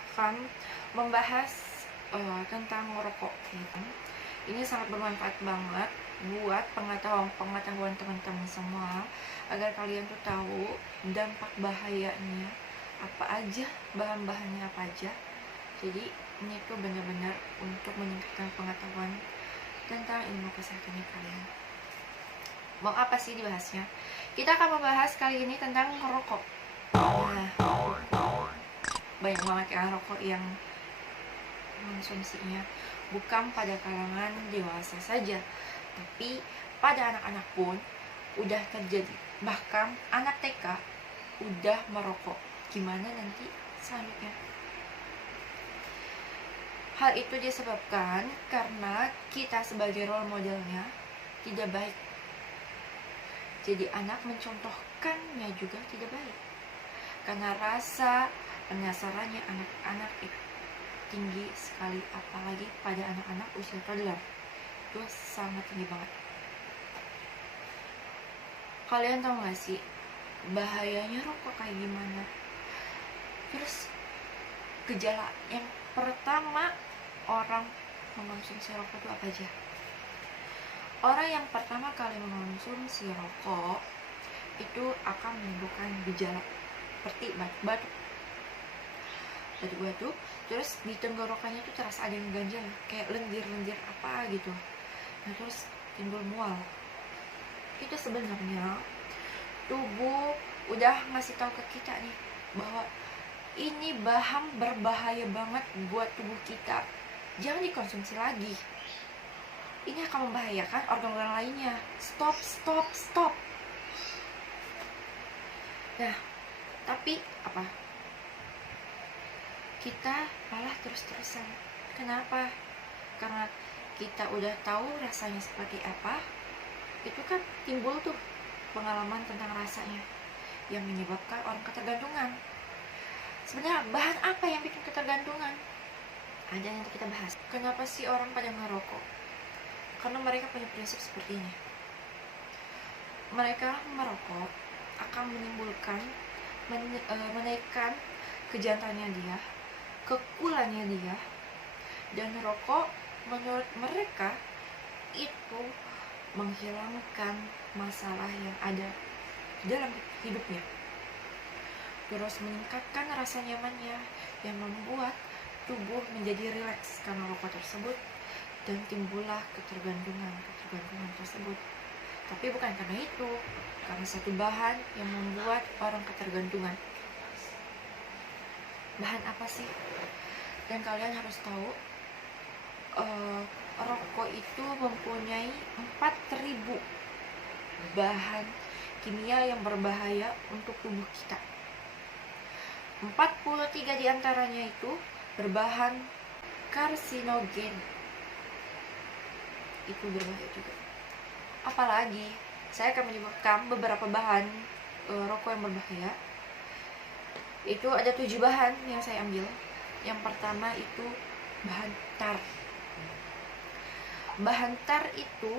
akan membahas tentang rokok. Ini sangat bermanfaat banget buat pengetahuan teman-teman semua, agar kalian tuh tahu dampak bahayanya apa aja, bahan-bahannya apa aja. Jadi ini tuh benar-benar untuk meningkatkan pengetahuan tentang ilmu kesehatannya kalian. Mau apa sih dibahasnya? Kita akan membahas kali ini tentang rokok. Banyak banget kan rokok yang konsumsinya bukan pada kalangan dewasa saja, tapi pada anak-anak pun udah terjadi. Bahkan anak TK udah merokok. Gimana nanti selanjutnya? Hal itu disebabkan karena kita sebagai role modelnya tidak baik. Jadi anak mencontohkannya juga tidak baik. Karena rasa penasarannya anak-anak itu tinggi sekali, apalagi pada anak-anak usia toddler. Itu sangat tinggi banget. Kalian tahu gak sih bahayanya rokok kayak gimana? Terus gejala yang pertama orang mengonsumsi rokok itu apa aja? Orang yang pertama kali mengonsumsi rokok itu akan menimbulkan gejala seperti batuk-batuk, terus di tenggorokannya itu terasa ada yang ganjal, kayak lendir-lendir apa gitu. Nah, terus timbul mual. Itu sebenarnya tubuh udah ngasih tahu ke kita nih bahwa ini bahan berbahaya banget buat tubuh kita, jangan dikonsumsi lagi. Ini akan membahayakan organ-organ lainnya. Stop. Nah, tapi apa? Kita malah terus-terusan. Kenapa? Karena kita udah tahu rasanya seperti apa. Itu kan timbul tuh pengalaman tentang rasanya yang menyebabkan orang ketergantungan. Sebenarnya bahan apa yang bikin ketergantungan? Ada yang kita bahas. Kenapa sih orang pada ngerokok? Karena mereka punya prinsip seperti ini. Mereka merokok akan menimbulkan menaikkan kejantannya dia, kekulannya dia, dan rokok menurut mereka itu menghilangkan masalah yang ada dalam hidupnya, terus meningkatkan rasa nyamannya yang membuat tubuh menjadi rileks karena rokok tersebut, dan timbullah ketergantungan tersebut. Tapi bukan karena itu, karena satu bahan yang membuat orang ketergantungan. Bahan apa sih? Dan kalian harus tahu, rokok itu mempunyai 4.000 bahan kimia yang berbahaya untuk tubuh kita. 43 diantaranya itu berbahan karsinogen. Itu berbahaya juga. Apalagi saya akan menyebutkan beberapa bahan rokok yang berbahaya. Itu ada 7 bahan yang saya ambil. Yang pertama itu bahan tar. Bahan tar itu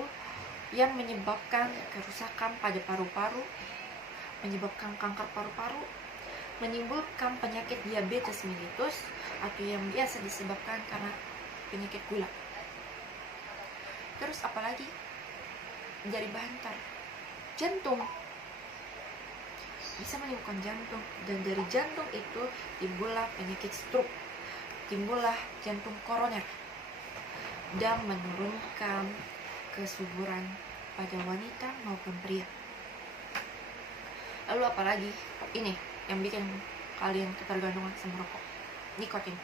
yang menyebabkan kerusakan pada paru-paru, menyebabkan kanker paru-paru, menimbulkan penyakit diabetes mellitus, atau yang biasa disebabkan karena penyakit gula. Terus apalagi dari bahan tar? Jantung. Bisa menimbulkan jantung, dan dari jantung itu timbullah penyakit stroke, timbullah jantung koroner, dan menurunkan kesuburan pada wanita maupun pria. Lalu apalagi? Ini yang bikin kalian ketergantungan sama rokok, nikotin.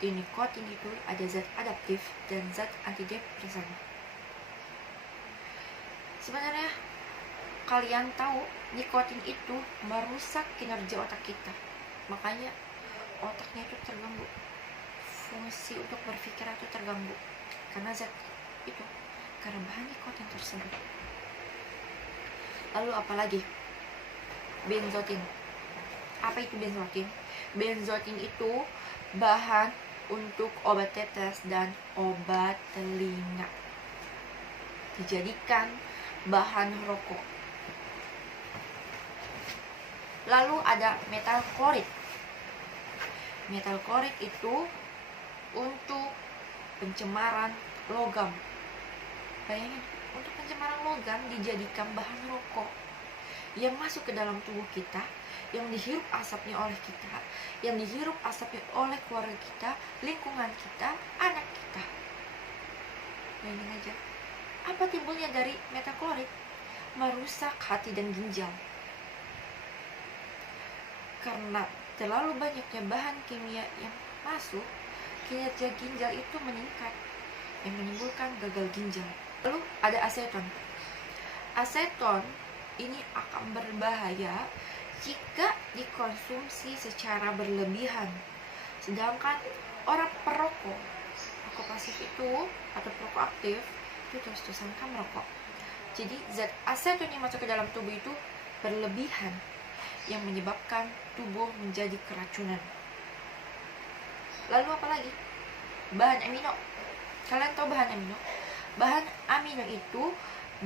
Di nikotin itu ada zat adaptif dan zat antidepresan. Sebenarnya kalian tahu nikotin itu merusak kinerja otak kita, makanya otaknya itu terganggu, fungsi untuk berpikir itu terganggu karena zat itu, karena bahan nikotin tersebut. Lalu apalagi? Benzotin. Apa itu benzotin? Benzotin itu bahan untuk obat tetes dan obat telinga, dijadikan bahan rokok. Lalu ada metal klorid. Metal klorid itu untuk pencemaran logam. Bayangin, untuk pencemaran logam dijadikan bahan rokok yang masuk ke dalam tubuh kita, yang dihirup asapnya oleh kita, yang dihirup asapnya oleh keluarga kita, lingkungan kita, anak kita. Bayangin aja, apa timbulnya dari metal klorid? Merusak hati dan ginjal. Karena terlalu banyaknya bahan kimia yang masuk, kinerja ginjal itu meningkat, yang menimbulkan gagal ginjal. Lalu ada aseton. Aseton ini akan berbahaya jika dikonsumsi secara berlebihan. Sedangkan orang perokok, rokok pasif itu atau perokok aktif itu terus-terusan kan merokok. Jadi zat aseton yang masuk ke dalam tubuh itu berlebihan, yang menyebabkan tubuh menjadi keracunan. Lalu apa lagi? Bahan amino. Kalian tahu bahan amino? Bahan amino itu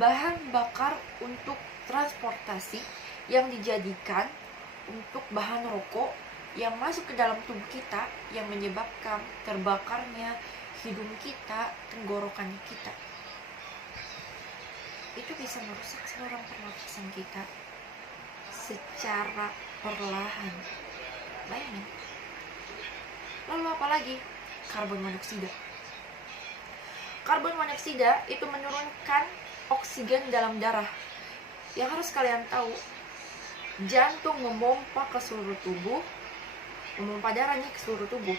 bahan bakar untuk transportasi yang dijadikan untuk bahan rokok yang masuk ke dalam tubuh kita, yang menyebabkan terbakarnya hidung kita, tenggorokan kita. Itu bisa merusak saluran pernafasan kita secara perlahan. Bayangin. Lalu apa lagi? Karbon monoksida. Karbon monoksida itu menurunkan oksigen dalam darah. Yang harus kalian tahu, jantung memompa ke seluruh tubuh, memompa darahnya ke seluruh tubuh,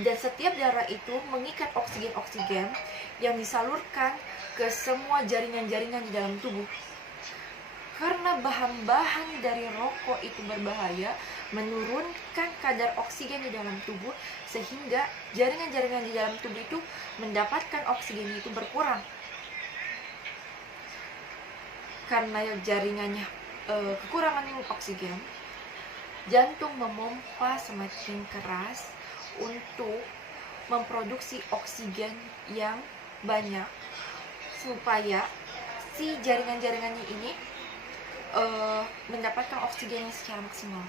dan setiap darah itu mengikat oksigen-oksigen yang disalurkan ke semua jaringan-jaringan di dalam tubuh. Karena bahan-bahan dari rokok itu berbahaya, menurunkan kadar oksigen di dalam tubuh, sehingga jaringan-jaringan di dalam tubuh itu mendapatkan oksigen itu berkurang. Karena jaringannya kekurangan oksigen, jantung memompa semakin keras untuk memproduksi oksigen yang banyak, supaya si jaringan-jaringannya ini mendapatkan oksigennya secara maksimal.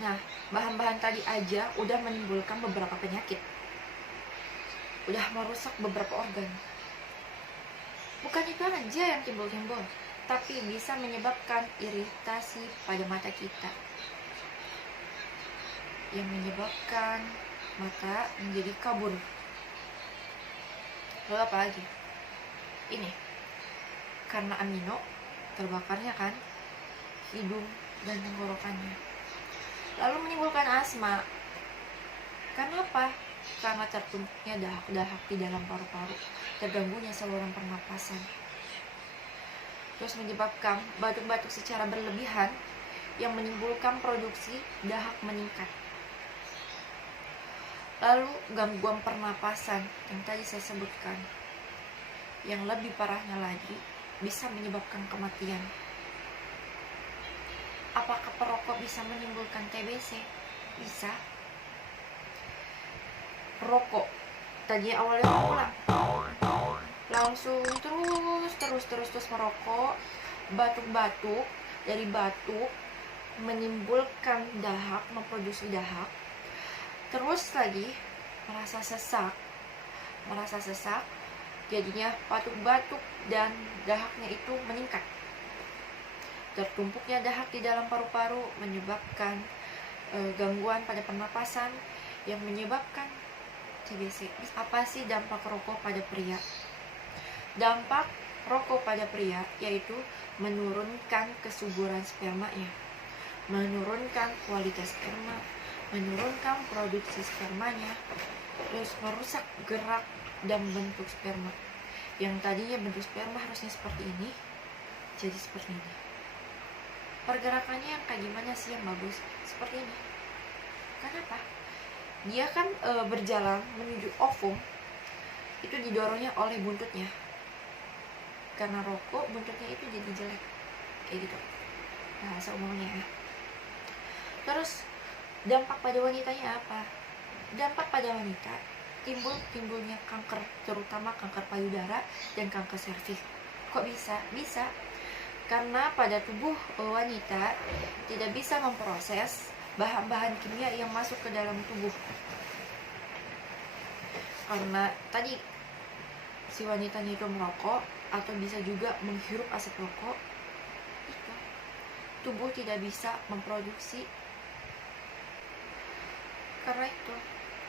Nah, bahan-bahan tadi aja udah menimbulkan beberapa penyakit, udah merusak beberapa organ. Bukan itu aja yang timbul-timbul, tapi bisa menyebabkan iritasi pada mata kita, yang menyebabkan mata menjadi kabur. Lalu apa lagi? Ini, karena amino terbakarnya kan hidung dan tenggorokannya, lalu menimbulkan asma. Kenapa? Karena tertumpuknya dahak-dahak di dalam paru-paru, terganggunya saluran pernapasan, terus menyebabkan batuk-batuk secara berlebihan yang menimbulkan produksi dahak meningkat. Lalu gangguan pernapasan yang tadi saya sebutkan, yang lebih parahnya lagi bisa menyebabkan kematian. Apakah perokok bisa menimbulkan TBC? Bisa. Perokok tadi awalnya pula langsung terus merokok, batuk-batuk, dari batuk menimbulkan dahak, memproduksi dahak, terus lagi merasa sesak, jadinya batuk-batuk dan dahaknya itu meningkat. Tertumpuknya dahak di dalam paru-paru menyebabkan gangguan pada pernapasan yang menyebabkan TBC. Apa sih dampak rokok pada pria? Dampak rokok pada pria yaitu menurunkan kesuburan spermanya, menurunkan kualitas sperma, menurunkan produksi spermanya, terus merusak gerak dan bentuk sperma. Yang tadinya bentuk sperma harusnya seperti ini, jadi seperti ini. Pergerakannya yang kayak gimana sih yang bagus? Seperti ini. Kenapa? Dia kan berjalan menuju ovum, itu didorongnya oleh buntutnya. Karena rokok, buntutnya itu jadi jelek, kayak gitu bahasa umumnya ya. Terus dampak pada wanitanya apa? Dampak pada wanita timbulnya kanker, terutama kanker payudara dan kanker serviks. Kok bisa? Bisa Karena pada tubuh wanita tidak bisa memproses bahan-bahan kimia yang masuk ke dalam tubuh. Karena tadi si wanitanya itu merokok atau bisa juga menghirup asap rokok, itu tubuh tidak bisa memproduksi. Karena itu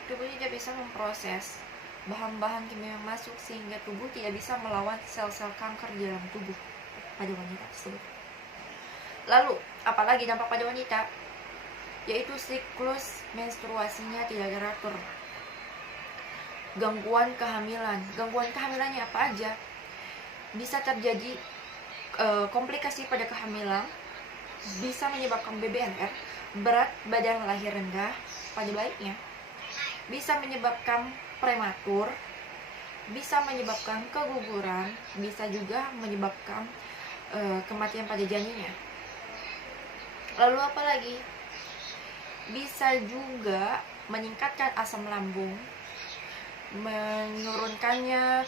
tubuh tidak bisa memproses bahan-bahan kimia yang masuk, sehingga tubuh tidak bisa melawan sel-sel kanker di dalam tubuh pada wanita tersebut. Lalu apalagi dampak pada wanita, yaitu siklus menstruasinya tidak teratur. Gangguan kehamilan. Gangguan kehamilannya apa aja? Bisa terjadi komplikasi pada kehamilan, bisa menyebabkan BBNR, berat badan lahir rendah pada bayinya, bisa menyebabkan prematur, bisa menyebabkan keguguran, bisa juga menyebabkan kematian pada janinnya. Lalu apa lagi? Bisa juga meningkatkan asam lambung, menurunkannya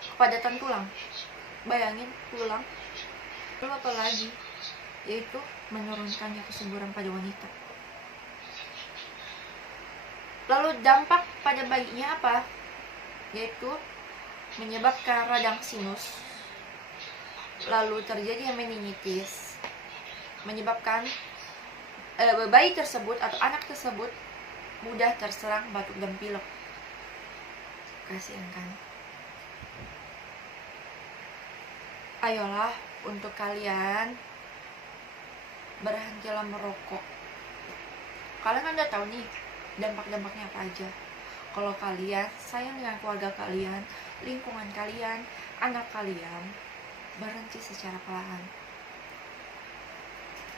kepadatan tulang. Bayangin tulang. Lalu apa lagi? Yaitu menurunkannya kesuburan pada wanita. Lalu dampak pada bayinya apa? Yaitu menyebabkan radang sinus, lalu terjadi meningitis, menyebabkan bayi tersebut atau anak tersebut mudah terserang batuk dan pilek. Kasihan kan? Ayolah, untuk kalian berhentilah merokok. Kalian kan udah tahu nih dampak-dampaknya apa aja. Kalau kalian sayang dengan keluarga kalian, lingkungan kalian, anak kalian, berhenti secara perlahan.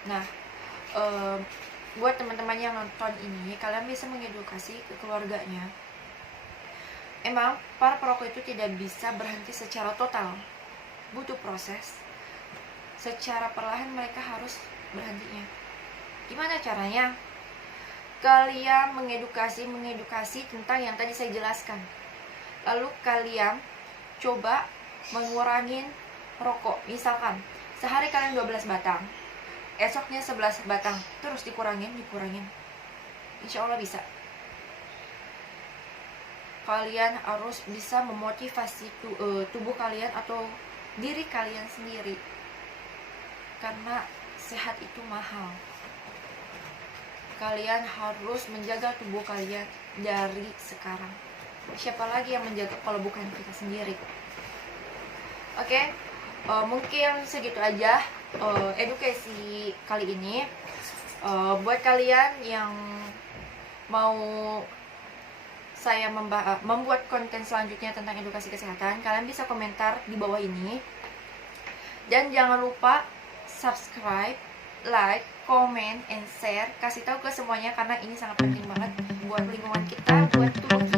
Nah, buat teman-teman yang nonton ini, kalian bisa mengedukasi ke keluarganya. Emang para perokok itu tidak bisa berhenti secara total, butuh proses. Secara perlahan mereka harus berhentinya. Gimana caranya? Kalian mengedukasi tentang yang tadi saya jelaskan. Lalu kalian coba mengurangi rokok. Misalkan sehari kalian 12 batang, esoknya 11 batang, terus dikurangin. Insya Allah bisa. Kalian harus bisa memotivasi tubuh kalian atau diri kalian sendiri, karena sehat itu mahal. Kalian harus menjaga tubuh kalian dari sekarang. Siapa lagi yang menjaga kalau bukan kita sendiri? Oke, mungkin segitu aja edukasi kali ini. Buat kalian yang mau saya membuat konten selanjutnya tentang edukasi kesehatan, kalian bisa komentar di bawah ini. Dan jangan lupa subscribe, like, comment, and share. Kasih tahu ke semuanya, karena ini sangat penting banget buat lingkungan kita, buat tubuh kita.